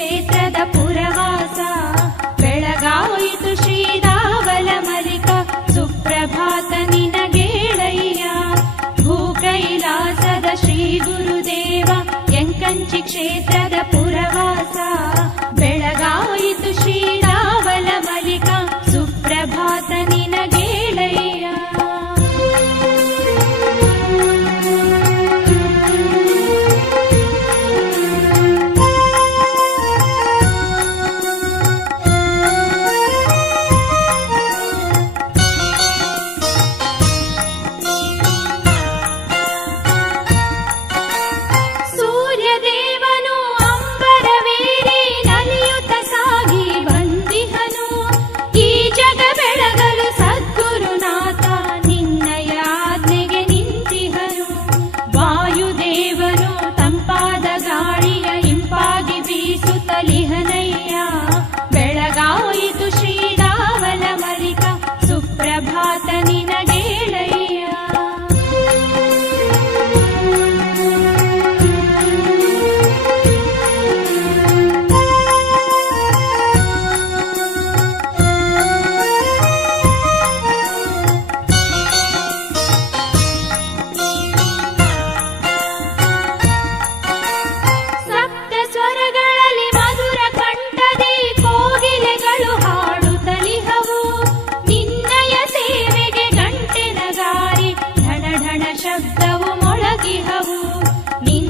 ಕ್ಷೇತ್ರದ ಪುರವಾಸ ಬೆಳಗಾಯಿತು ಶ್ರೀರಾವಲ ಮಲಿಕ ಸುಪ್ರಭಾತ ನಿನಗೇಳಯ್ಯ ಭೂಕೈಲಾಸದ ಶ್ರೀ ಗುರುದೇವ ಎಂಕಂಚಿ ಕ್ಷೇತ್ರದ ಪುರವಾಸ ಬೆಳಗಾಯಿತು ಶ್ರೀರಾವಲ ಮಲಿಕ ಸುಪ್ರಭಾತ ನಿನಗೇಳಯ್ಯ ಲಿಹನಯ್ಯ ಬೆಳಗಾಯಿತು ಶ್ರೀರಾವಲ ಮಲಿಕ ಸುಪ್ರಭಾತ ನಿನಗೇಳಯ್ಯ ಶಬ್ದವು ಮೊಳಗಿಹವು ನಿನ್ನ